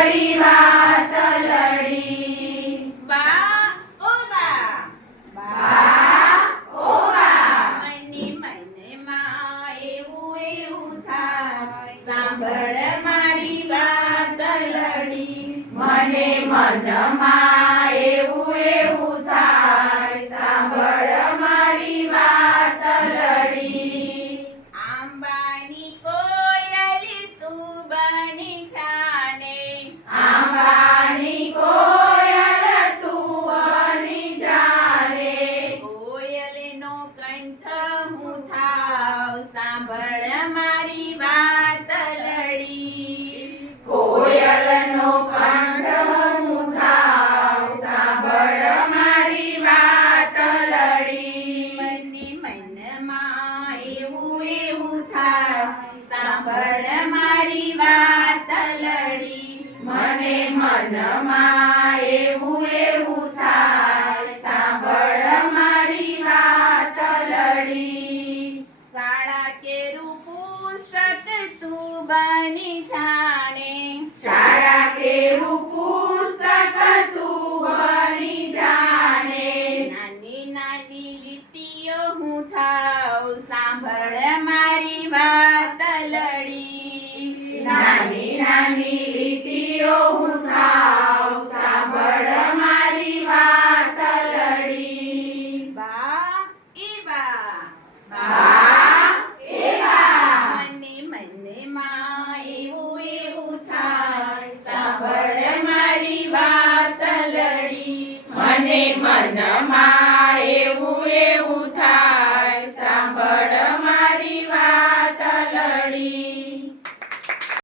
મારી વાત લડી. બા ઓ બા, બા ઓ બા, મને મનમાં એવું એવું થાય, સાંભળ મારી વાત લડી. મને મનમાં એવું એવું થાય, સાંભળ મારી વાત લડી. આંબાની કોયલ તું બની જાને, આંબાની કોયલ તું બની જાને. કોયલનો કંઠ હું થાવ, સાંભળ મારી વાત લડી. કોયલનો કંઠ હું થાવ, સાંભળ મારી વાત લડી. મને મનમાં એવું એવું થાય, સાંભળ મારી વાત લડી. મને મનમાં એવું એવું થાય, સાંભળ મારી વાત લડી. શાળા કેરું પુસ્તક તું બની જાને, શાળા કેરું પુસ્તક તું બની જાને. નાની નાની લીટીઓ હું થાવ, સાંભળ મારી વાત લડી. નાની નાની લીટીઓ હું થાવ, સાંભળ મારી વાત લડી. બા એ બા, બા એ બા, મને મનમાં એવું એવું થાય, સાંભળ મારી વાત લડી. મને મનમાં